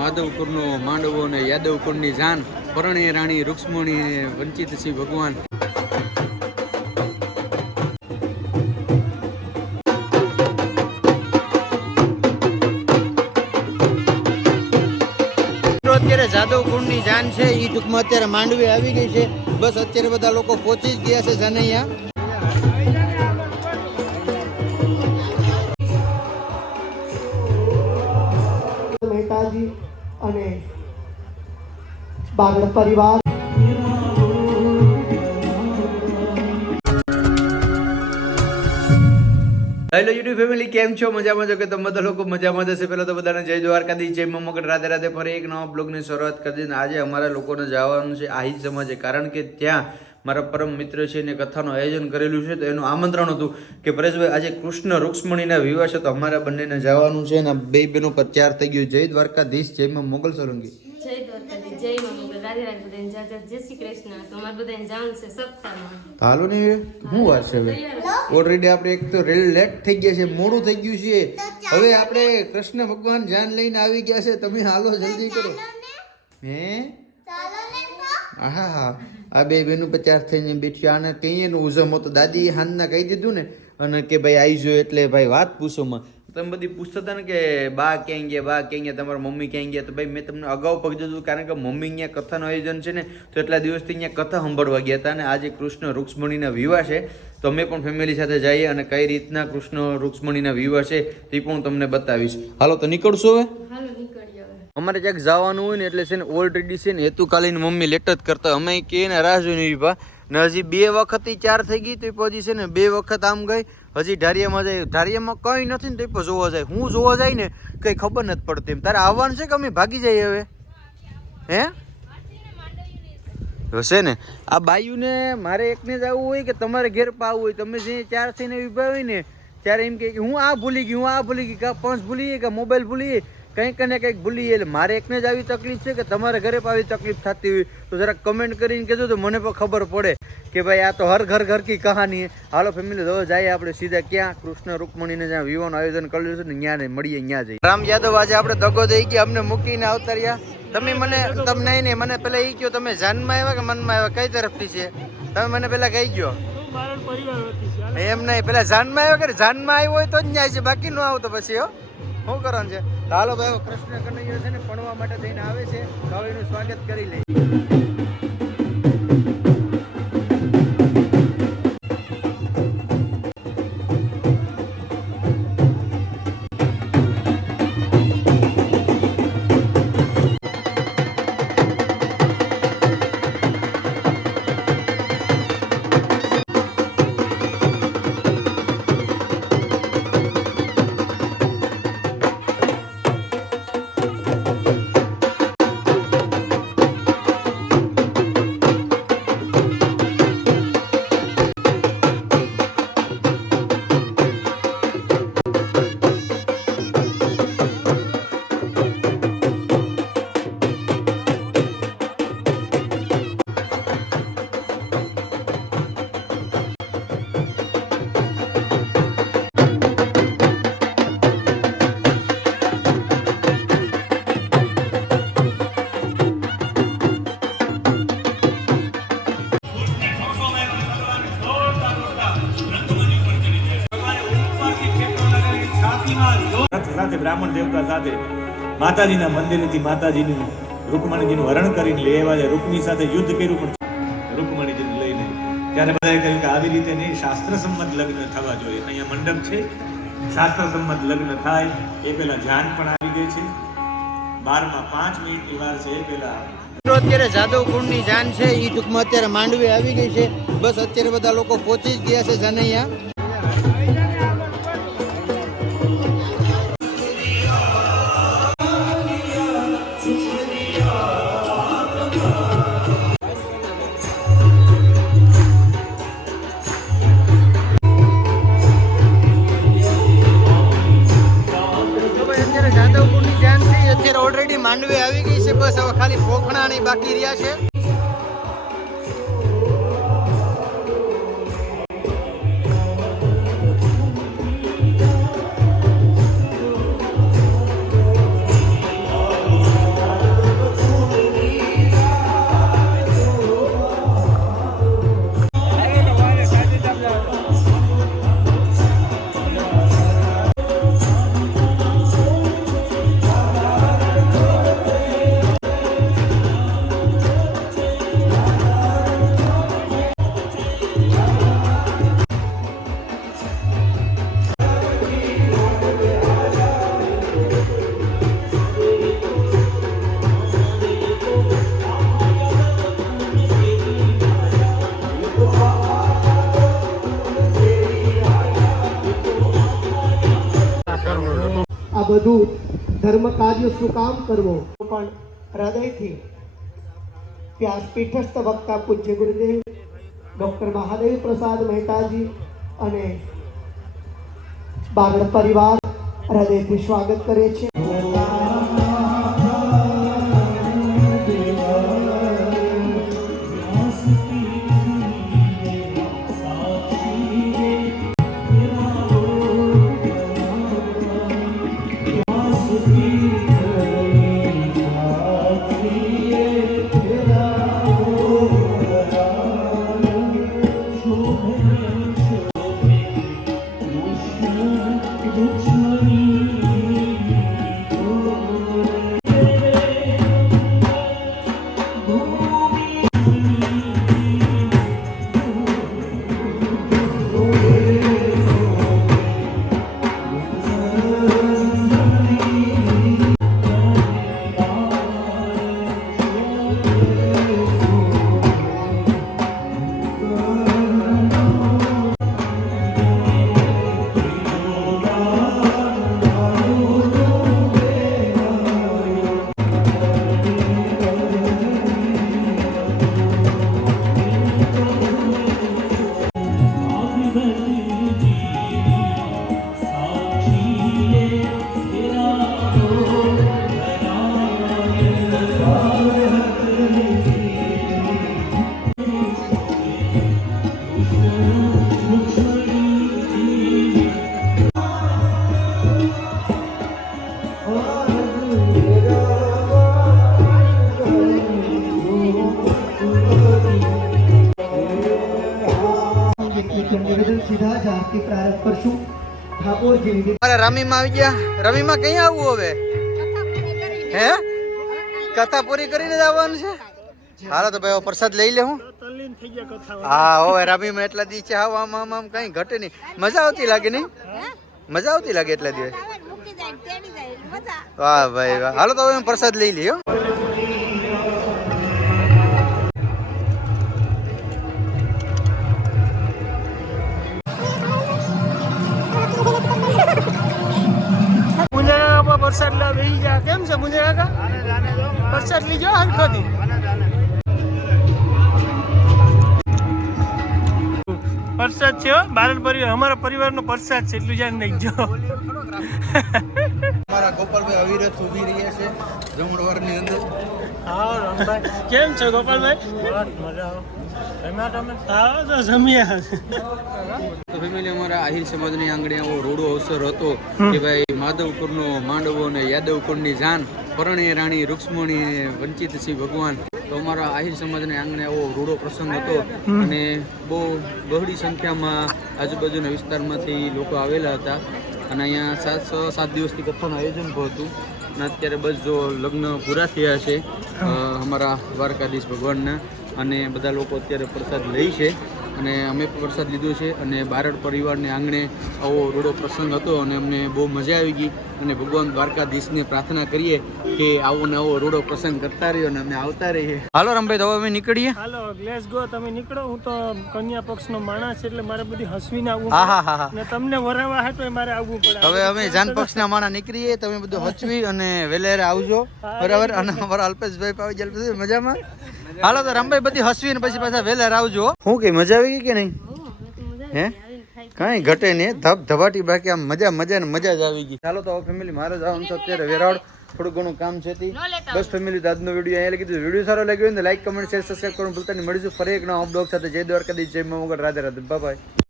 માધવપુરનો માંડવો અને યાદવકુળની જાન પરણે રાણી રૂક્ષ્મણી વંચિત શ્રી ભગવાન અત્યારે જાદવકુળની જાન છે એ ટૂંકમાં અત્યારે માંડવી આવી ગઈ છે. બસ અત્યારે બધા લોકો પહોંચી જ ગયા છે જાનૈયા. મહેતાજી અને બાગડ પરિવાર હેલો યુટ્યુબ ફેમિલી, કેમ છો? મજામાં છો કે તમે બધા લોકો મજામાં જશે? પહેલા તો બધાને જય દ્વારકાધીશ, જય મમ્મકડ, રાધે રાધે. ફરી એક નવા બ્લોગની શરૂઆત કરી દીધી. આજે અમારા લોકોને જવાનું છે આહિર સમાજે, કારણ કે ત્યાં મારા પરમ મિત્ર છે ને કથાનું આયોજન કરેલું છે. તો એનું આમંત્રણ હતું કે પરેશભાઈ આજે કૃષ્ણ રૂક્ષ્મણીના વિવાહ છે, તો અમારા બંનેને જવાનું છે ને બે બહેનો પર તૈયાર થઈ ગયું. જય દ્વારકાધીશ, જય માં મોગલ સોલંકી. જય દ્વારકાધીશ, જય માં મોગલ, રાધે રાધે બધાને જય શ્રી કૃષ્ણ. તો અમાર બધાને જાણ છે સપ્તાહમાં. હાલો ને શું વાત છે હવે? ઓલરેડી આપણે એક તો રેલ લેટ થઈ ગયા છે, મોડું થઈ ગયું છે. હવે આપણે કૃષ્ણ ભગવાન જાન લઈને આવી ગયા છે. તમે હાલો જલ્દી કરો. હે હા હા, આ બે બેનું 50 થઈને બેઠી. આને કહીએ ને ઉજમ તો દાદી હાનના કહી દીધું ને, અને કે ભાઈ આવી જો એટલે ભાઈ વાત પૂછોમાં. તમે બધી પૂછતા હતા ને કે બા ક્યાં ગયા, બા ક્યાં ગયા, તમારા મમ્મી ક્યાં ગયા. તો ભાઈ મેં તમને અગાઉ કહી દીધું, કારણ કે મમ્મી અહીંયા કથાનું આયોજન છે ને, તો એટલા દિવસથી અહીંયા કથા સાંભળવા ગયા હતા. અને આજે કૃષ્ણ રૂક્ષ્મણીના વિવાહ છે, તો અમે પણ ફેમિલી સાથે જઈએ અને કઈ રીતના કૃષ્ણ રૂક્ષ્મણીના વિવાહ છે તે પણ તમને બતાવીશ. હાલો તો નીકળશો હવે? હાલો નીકળીએ હવે. અમારે ક્યાંક જવાનું હોય ને એટલે છે ને ઓલરેડી છે ને હેતુકાલીન મમ્મી લેટ જ કરતા. અમે કે ને રાહ જોઈને વિભા ને હજી 2 વખત 4 થઈ ગઈ, તો પછી છે ને 2 વખત આમ ગઈ. હજી ઢારિયામાં જાય, ઢારિયામાં કંઈ નથી ને તો પણ જોવા જાય. હું જોવા જાય ને કંઈ ખબર નથી પડતી. એમ તારે આવવાનું છે કે અમે ભાગી જઈએ હવે? હે હશે ને આ બાયુને મારે એકને જ આવવું હોય કે તમારે ઘેર પાવું હોય? તમે જે 4 થઈને વિભા હોય ને ત્યારે એમ કે હું આ ભૂલી ગઈ, હું આ ભૂલી ગઈ, કાં પર્સ ભૂલી ગઈ, કાં મોબાઈલ ભૂલી ગઈ, કંઈક ને કંઈક ભૂલી ગઈ. એટલે મારે એકને જ આવી તકલીફ છે કે તમારે ઘરે પણ આવી તકલીફ થતી હોય તો જરાક કમેન્ટ કરીને કહેજો, તો મને પણ ખબર પડે કે ભાઈ આ તો હર ઘર ઘર કી કહાની. હાલો ફેમિલી, હવે જાય આપણે સીધા ક્યાં કૃષ્ણ રૂક્ષ્મણીને જ્યાં વિવાહનું આયોજન કરેલું છે ને ત્યાં મળીએ, ત્યાં જઈએ. રામ યાદવ આજે આપણે દગો દઈ ગયા, અમને મૂકીને આવતા રહ્યા. તમે મને તમને નહીં મને પેલા એ કહો, તમે જાનમાં આવ્યા કે મનમાં આવ્યા, કઈ તરફથી છે? તમે મને પેલા કહી ગયો. એમ નહીં, પેલા જાનમાં આવ્યા કે જાનમાં આવ્યો હોય તો જ ન્યાય છે, બાકી ન આવું તો પછી હો શું કરવાનું છે? હાલો ભાઈ, કૃષ્ણ કનૈયો છે ને ભણવા માટે થઈને આવે છે, તો હવે એનું સ્વાગત કરી લઈએ. સાથે બ્રાહ્મણ દેવતા સાથે માતાજીના મંદિરેથી માતાજીનું રૂકમણીજીનું હરણ કરીને લઈ આવ્યા છે. રૂકની સાથે યુદ્ધ કર્યું પણ રૂકમણીજીને લઈને. ત્યારે બધાએ કહ્યું કે આવી રીતે નહીં, શાસ્ત્ર સંમત લગ્ન થવા જોઈએ. અહીંયા મંડપ છે, શાસ્ત્ર સંમત લગ્ન થાય એ પહેલા જાન પણ આવી ગઈ છે. 12માં 5 મિનિટની વાર છે એ પહેલા અત્યારે જાદવકુળની જાન છે એ ટૂંકમાં અત્યારે માંડવી આવી ગઈ છે. બસ અત્યારે બધા લોકો પહોંચી જ ગયા છે જાનૈયા. ઓલરેડી માંડવી આવી ગઈ છે, બસ હવે ખાલી પોખણા નહીં બાકી રહ્યા છે. બધું ધર્મ કાર્ય શું કામ કરવું પણ હૃદયથી વ્યાસપીઠસ્થ વક્તા પૂજ્ય ગુરુદેવ ડૉક્ટર મહાદેવ પ્રસાદ મહેતાજી અને બાગડ પરિવાર હૃદયથી સ્વાગત કરે છે. સીધા જ આરતી પ્રારંભ કરશું. ઠાકોરજી અરે રમીમાં આવી ગયા. રમીમાં કઈ આવવું હવે? હે કથા પૂરી કરીને જ આવવાનું છે? હાલો તો ભાઈ પ્રસાદ લઈ લે. હું હા હવે રમીમાં એટલા દી છે. આમ આમ આમ કઈ ઘટે નહીં. મજા આવતી લાગે નહીં? મજા આવતી લાગે એટલા દિવસ. વાહ ભાઈ વાહ. હાલો તો હવે પ્રસાદ લઈ લ્યો. પ્રસાદ લા બેહી જા. કેમ છે મુજે કાકા? પ્રસાદ લીજો હરખોથી. પ્રસાદ છે બારણ પરિવાર, અમારા પરિવારનો પ્રસાદ છે એટલું જાણ નાખજો. અમારા ગોપાલભાઈ અવિરત ઉભી રહ્યા છે જમણવારની અંદર. હા રમભાઈ કેમ છો ગોપાલભાઈ? મજા આવો તો જમ્યા. તો ફેમિલી અમારા આહિર સમાજની આંગણે આવો રોડો અવસર હતો કે ભાઈ માધવપુરનો માંડવો અને યાદવકુળની જાન પરણે રાણી રૂક્ષ્મણી વંચિત શ્રી ભગવાન. તો અમારા આહિર સમાજના આંગણે આવો રૂડો પ્રસંગ હતો અને બહુ બહોળી સંખ્યામાં આજુબાજુના વિસ્તારમાંથી લોકો આવેલા હતા અને અહીંયા 7 દિવસથી કથાનું આયોજન પણ હતું. અને અત્યારે બસ જો લગ્ન પૂરા થયા છે અમારા દ્વારકાધીશ ભગવાનના અને બધા લોકો અત્યારે પ્રસાદ લે છે અને અમે પણ પ્રસાદ લીધો છે અને બારડ પરિવારને આંગણે આવો રૂડો પ્રસંગ હતો અને અમને બહુ મજા આવી ગઈ અને ભગવાન દ્વારકાધીશને પ્રાર્થના કરીએ કે આવો ને આવો રૂડો પ્રસંગ કરતા રહ્યો અને અમે આવતા રહીએ. હાલો રમભાઈ તો હવે અમે નીકળીએ. હાલો લેટ્સ ગો. તમે નીકળો. હું તો કન્યા પક્ષનો માણસ એટલે મારે બધી હસવીને આવવું હા હા હા અને તમને વરાવા હે તો મારે આવવું પડે. હવે અમે જાન પક્ષના માણા નીકળીએ. તમે બધું હચવી અને વેલેરે આવજો બરાબર. અને અમારા અલ્પેશભાઈ પાવી જાય મજામાં. હાલો તો રમભાઈ બધી હસવીને પછી પાછા વેલેર આવજો. શું કઈ મજા આવી ગઈ કે નહીં? હે કઈ ઘટે નહીં. ધબ ધબાટી બાકી આમ મજા મજા ને મજા જ આવી ગઈ. ચાલો તો ફેમિલી મારે જવાનું છે અત્યારે વેરાવળ. થોડું ઘણું કામ છે. બસ ફેમિલી તો આજનો વિડીયો અહીંયા લખી દીધું. વિડીયો સારો લાગ્યો હોય તો લાઈક કમેન્ટ શેર સબસ્ક્રાઈબ કરવાનું ભૂલતા નહીં. મળીશું ફરી એક નવા બ્લોગ સાથે. જય દ્વારકાધીશ, જય મા મોગલ, રાધે રાધે, બાય બાય.